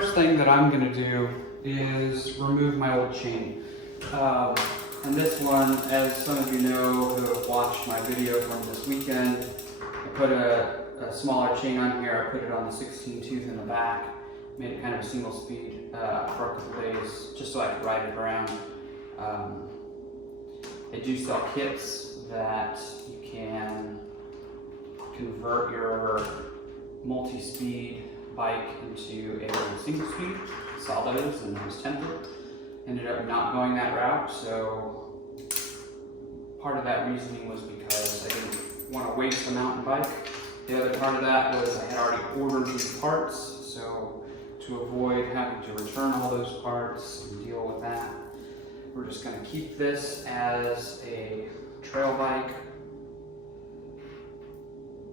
first thing that I'm going to do is remove my old chain. And this one, as some of you know who have watched my video from this weekend, I put a smaller chain on here. I put it on the 16 tooth in the back, made it kind of a single speed for a couple days, just so I could ride it around. They do sell kits that you can convert your multi-speed bike into a single speed. Saw those and I was tempted. Ended up not going that route, so part of that reasoning was because I didn't want to waste a mountain bike. The other part of that was I had already ordered these parts, so to avoid having to return all those parts and deal with that, we're just going to keep this as a trail bike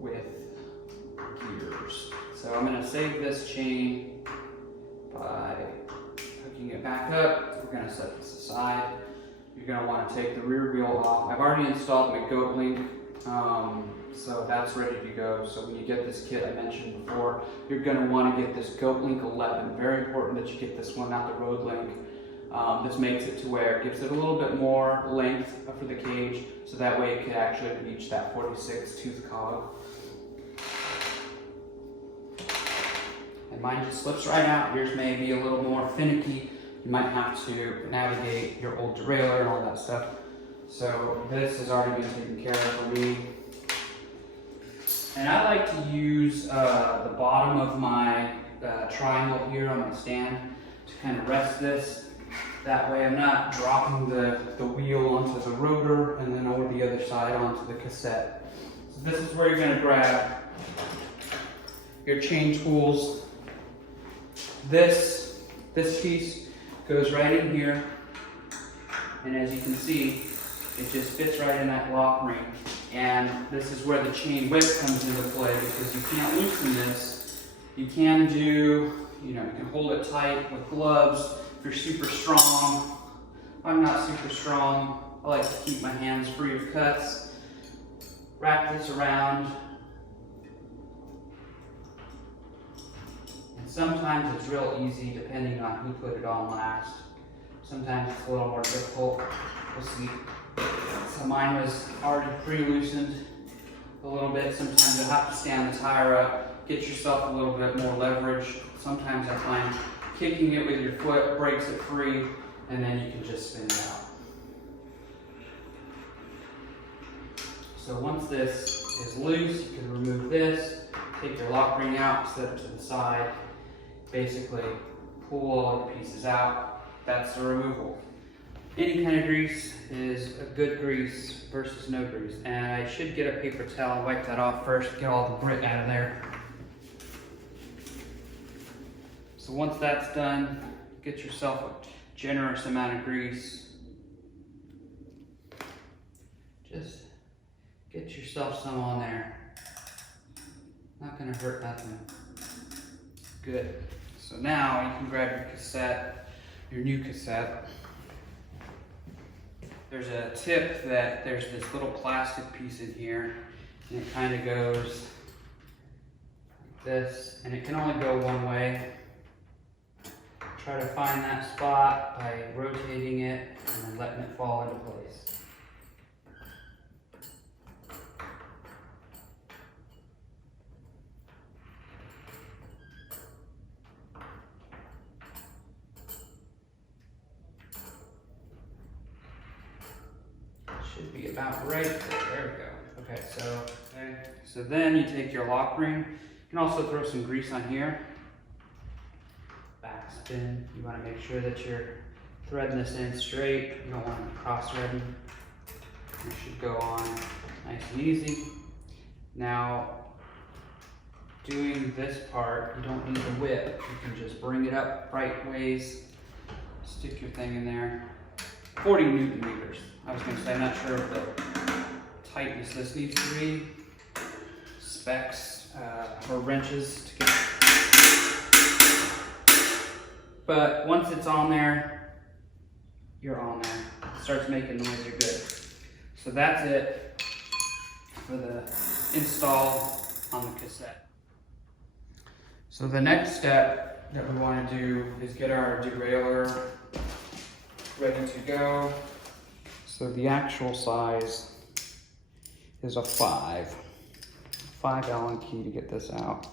with gears. So I'm going to save this chain by hooking it back up. We're going to set this aside. You're going to want to take the rear wheel off. I've already installed my Goat Link, so that's ready to go. So when you get this kit I mentioned before, you're going to want to get this Goat Link 11. Very important that you get this one, not the Road Link. This makes it to where it gives it a little bit more length for the cage, so that way it can actually reach that 46 tooth cog. And mine just slips right out. Yours may be a little more finicky. You might have to navigate your old derailleur and all that stuff. So this has already been taken care of for me. And I like to use the bottom of my triangle here on my stand to kind of rest this. That way I'm not dropping the wheel onto the rotor and then over the other side onto the cassette. So this is where you're going to grab your chain tools. This piece goes right in here, and as you can see, it just fits right in that lock ring. And this is where the chain width comes into play, because you can't loosen this. You can do, you can hold it tight with gloves if you're super strong. I'm not super strong. I like to keep my hands free of cuts. Wrap this around. Sometimes it's real easy depending on who put it on last. Sometimes it's a little more difficult. We'll see. So mine was already pre-loosened a little bit. Sometimes you'll have to stand the tire up, get yourself a little bit more leverage. Sometimes I find kicking it with your foot breaks it free, and then you can just spin it out. So once this is loose, you can remove this, take your lock ring out, set it to the side. Basically pull all the pieces out. That's the removal. Any kind of grease is a good grease versus no grease. And I should get a paper towel, wipe that off first, get all the grit out of there. So once that's done, get yourself a generous amount of grease. Just get yourself some on there. Not gonna hurt nothing. Good. So now you can grab your cassette, your new cassette. There's a tip that there's this little plastic piece in here, and it kind of goes like this, and it can only go one way. Try to find that spot by rotating it and then letting it fall into place. Should be about right there. There we go. Okay, so then you take your lock ring. You can also throw some grease on here. Back spin. You want to make sure that you're threading this in straight. You don't want to cross threading. It should go on nice and easy. Now, doing this part, you don't need the whip. You can just bring it up right ways. Stick your thing in there. 40 Newton meters. I was going to say, I'm not sure of the tightness this needs to be. Specs or wrenches to get. But once it's on there, you're on there. It starts making noise, you're good. So that's it for the install on the cassette. So the next step that we want to do is get our derailleur ready to go. So the actual size is a 5 Allen key to get this out.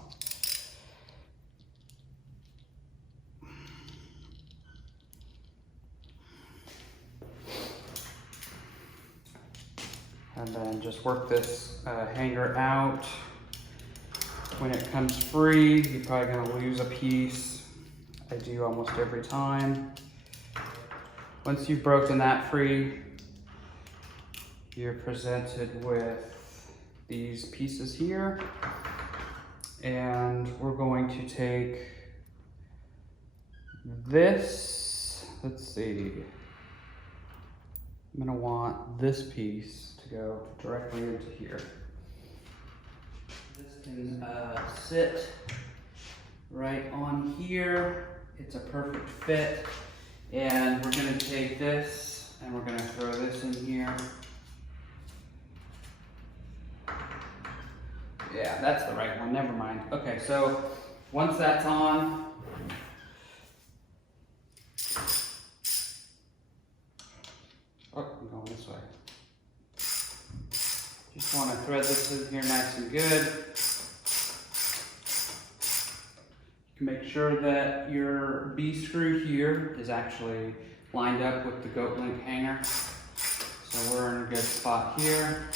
And then just work this hanger out. When it comes free, you're probably gonna lose a piece. I do almost every time. Once you've broken that free, you're presented with these pieces here. And we're going to take this, let's see. I'm gonna want this piece to go directly into here. This can sit right on here. It's a perfect fit. And we're gonna take this and we're gonna throw this in here. Yeah, that's the right one, never mind. Okay, so once that's on, oh, I'm going this way. Just want to thread this in here nice and good. Make sure that your B screw here is actually lined up with the goat link hanger. So we're in a good spot here.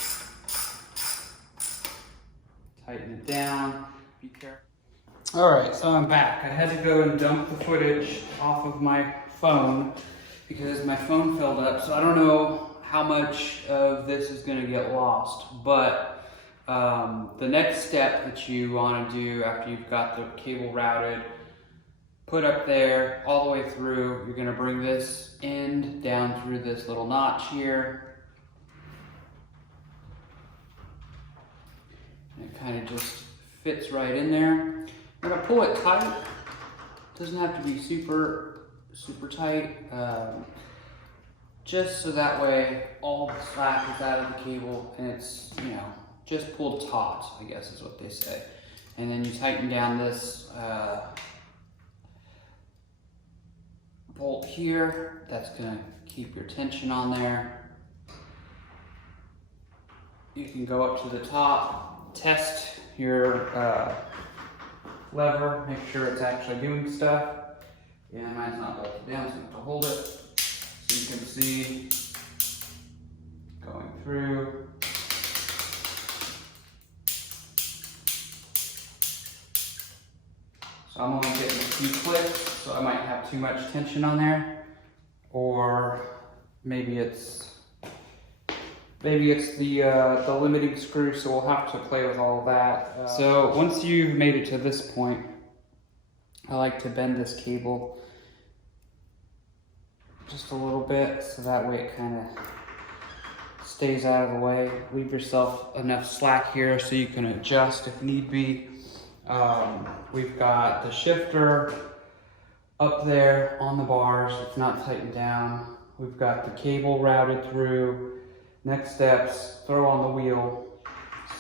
Tighten it down, be careful. All right, so I'm back. I had to go and dump the footage off of my phone because my phone filled up. So I don't know how much of this is gonna get lost, but the next step that you wanna do after you've got the cable routed, put up there all the way through, you're gonna bring this end down through this little notch here. And it kind of just fits right in there. I'm gonna pull it tight. It doesn't have to be super tight. Just so that way all the slack is out of the cable and it's, you know, just pulled taut, I guess is what they say. And then you tighten down this bolt here. That's gonna keep your tension on there. You can go up to the top, test your lever, make sure it's actually doing stuff. Yeah, mine's not bolted down, so you have to hold it. So you can see going through. So I'm only getting a few clicks, so I might have too much tension on there, or maybe it's the limiting screw, so we'll have to play with all of that. So once you've made it to this point, I like to bend this cable just a little bit, so that way it kind of stays out of the way. Leave yourself enough slack here so you can adjust if need be. We've got the shifter up there on the bars, it's not tightened down. We've got the cable routed through. Next steps, throw on the wheel.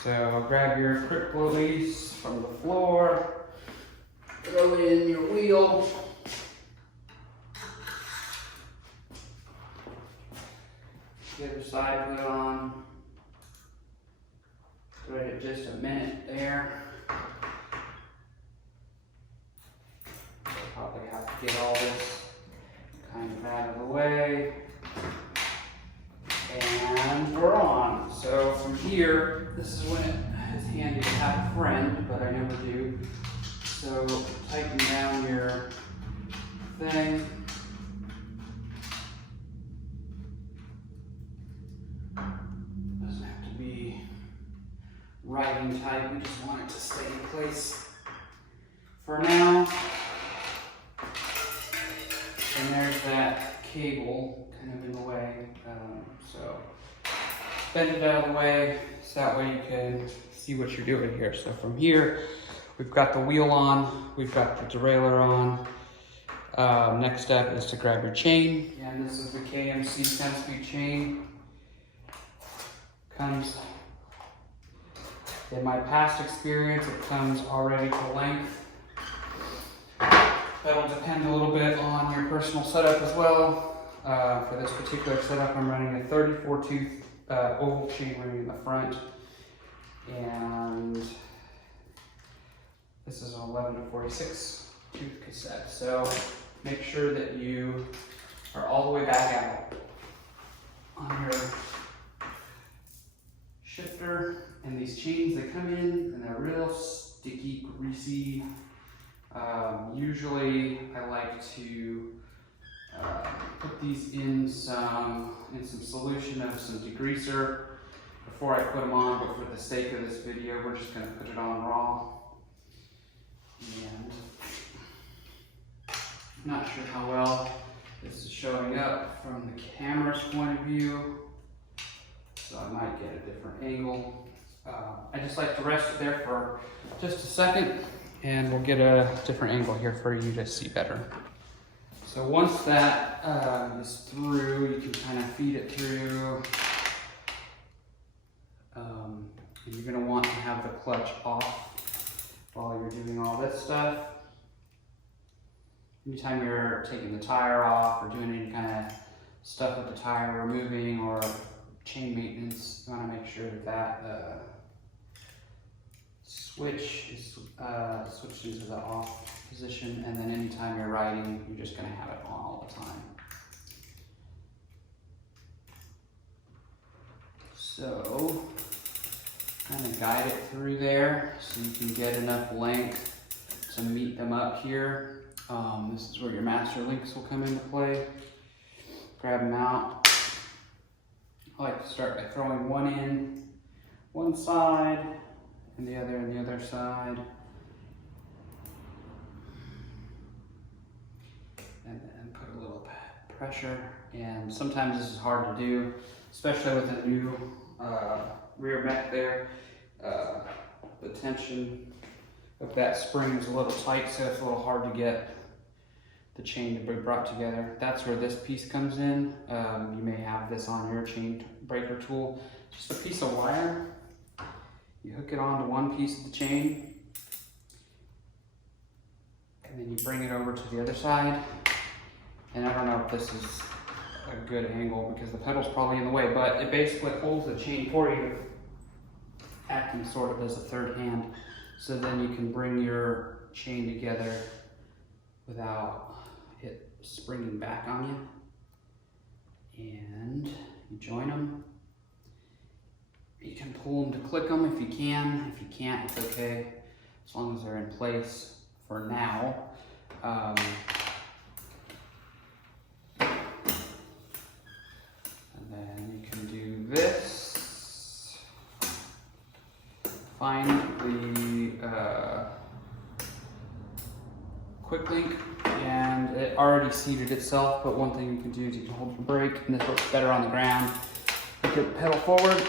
So grab your quick release from the floor, throw it in your wheel. The other side, put it on. Thread it just a minute there. Probably have to get all this kind of out of the way. And we're on. So from here, this is when it is handy to have a friend, but I never do. So tighten down your thing. Doesn't have to be right and tight, we just want it to stay in place for now. And there's that cable kind of in the way. So bend it out of the way so that way you can see what you're doing here. So from here, we've got the wheel on, we've got the derailleur on. Next step is to grab your chain. And this is the KMC 10-speed chain. Comes, in my past experience, it comes already to length. That'll depend a little bit on your personal setup as well. For this particular setup, I'm running a 34 tooth oval chain ring in the front, and this is an 11 to 46 tooth cassette. So make sure that you are all the way back out on your shifter. And these chains, they come in and they're real sticky, greasy. Usually I like to put these in some solution of some degreaser before I put them on, but for the sake of this video, we're just going to put it on raw. And I'm not sure how well this is showing up from the camera's point of view, so I might get a different angle. I just like to rest it there for just a second, and we'll get a different angle here for you to see better. So once that is through, you can kind of feed it through. And you're going to want to have the clutch off while you're doing all this stuff. Anytime you're taking the tire off or doing any kind of stuff with the tire, removing or chain maintenance, you want to make sure that that switch is switched into the off position, and then anytime you're riding, you're just going to have it on all the time. So kind of guide it through there so you can get enough length to meet them up here. This is where your master links will come into play. Grab them out. I like to start by throwing one in one side and the other side. And then put a little pressure. And sometimes this is hard to do, especially with a new rear mech there. The tension of that spring is a little tight, so it's a little hard to get the chain to be brought together. That's where this piece comes in. You may have this on your chain breaker tool. Just a piece of wire. You hook it onto one piece of the chain, and then you bring it over to the other side. And I don't know if this is a good angle because the pedal's probably in the way, but it basically holds the chain for you, acting sort of as a third hand. So then you can bring your chain together without it springing back on you. And you join them. You can pull them to click them if you can. If you can't, it's okay, as long as they're in place for now. And then you can do this. Find the quick link, and it already seated itself, but one thing you can do is you can hold your brake, and this works better on the ground. Put your pedal forward,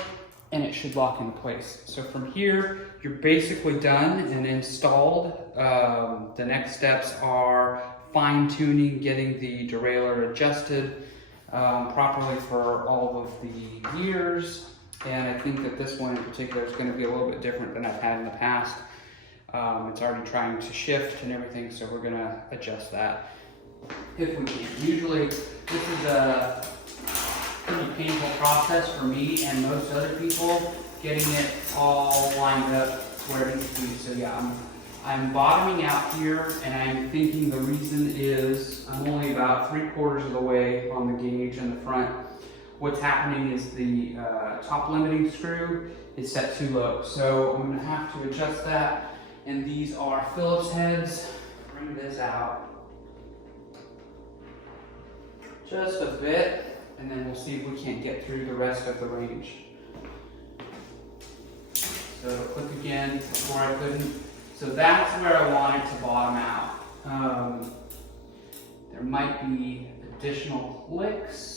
and it should lock into place. So from here, you're basically done and installed. The next steps are fine-tuning, getting the derailleur adjusted properly for all of the gears. And I think that this one in particular is going to be a little bit different than I've had in the past. It's already trying to shift and everything, so we're going to adjust that if we can. Usually, this is a pretty painful process for me and most other people, getting it all lined up to where it needs to be. So yeah, I'm bottoming out here, and I'm thinking the reason is I'm only about 3/4 of the way on the gauge in the front. What's happening is the top limiting screw is set too low. So I'm going to have to adjust that. And these are Phillips heads. Bring this out just a bit, and then we'll see if we can't get through the rest of the range. So click again before I couldn't. So that's where I want it to bottom out. There might be additional clicks.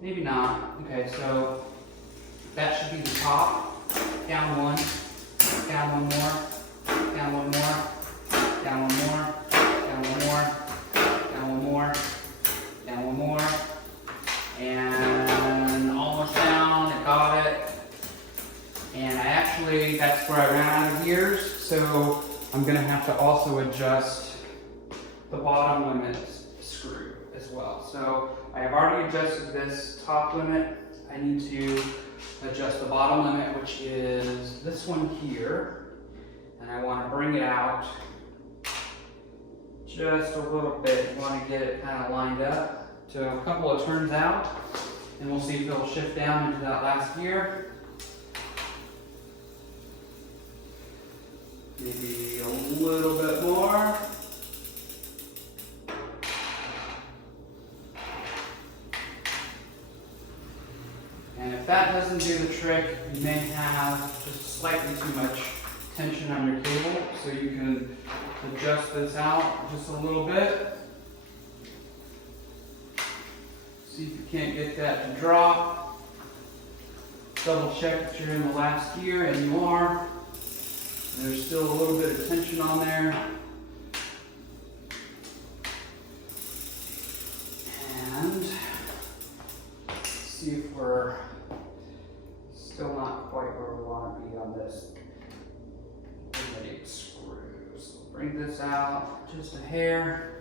Maybe not. Okay, so that should be the top. Down one, down one more, down one more, down one more, down one more, down one more, down one more, and almost down. I got it. And I actually, that's where I ran out of gears, so I'm gonna have to also adjust the bottom limit screw as well. So I have already adjusted this top limit. I need to adjust the bottom limit, which is this one here. And I want to bring it out just a little bit. You want to get it kind of lined up to a couple of turns out. And we'll see if it'll shift down into that last gear. Maybe a little bit more. And if that doesn't do the trick, you may have just slightly too much tension on your cable, so you can adjust this out just a little bit. See if you can't get that to drop. Double check that you're in the last gear, and you are. There's still a little bit of tension on there. And see if we're still not quite where we want to be on this limiting screw. So bring this out just a hair.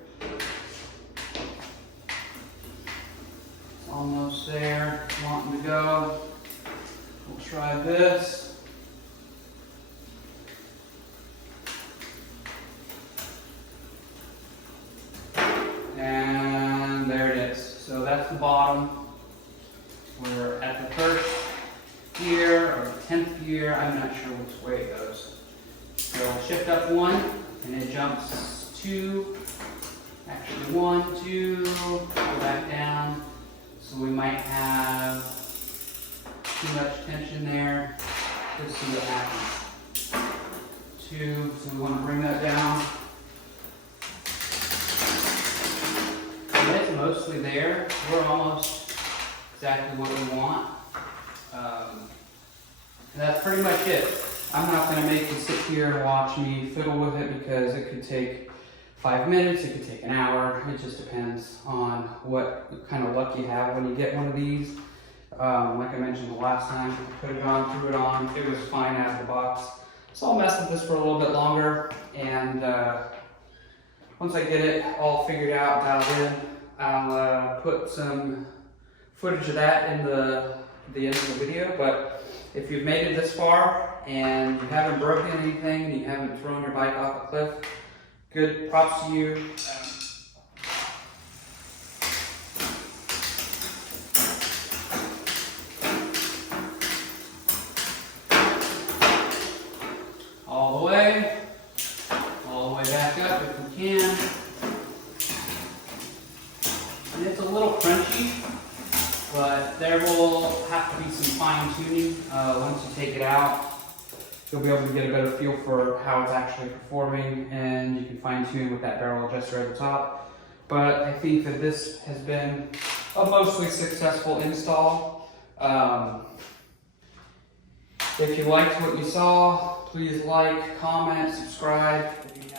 It's almost there, wanting to go. We'll try this. And there it is. So that's the bottom. We're at the first gear or the 10th gear. I'm not sure which way it goes. So we'll shift up one and it jumps 2. Actually 1, 2, go back down. So we might have too much tension there. Let's see what happens. 2, so we want to bring that down. And it's mostly there. We're almost exactly what we want. And that's pretty much it. I'm not going to make you sit here and watch me fiddle with it because it could take 5 minutes, it could take an hour. It just depends on what kind of luck you have when you get one of these. Like I mentioned the last time, I put it on, threw it on, it was fine out of the box. So I'll mess with this for a little bit longer, and once I get it all figured out, dialed in, I'll put some footage of that in the end of the video. But if you've made it this far and you haven't broken anything and you haven't thrown your bike off a cliff, good props to you. All the way back up if we can. And it's a little crunchy, but there will have to be some fine tuning once you take it out. You'll be able to get a better feel for how it's actually performing, and you can fine tune with that barrel adjuster at the top. But I think that this has been a mostly successful install. If you liked what you saw, please like, comment, subscribe. If you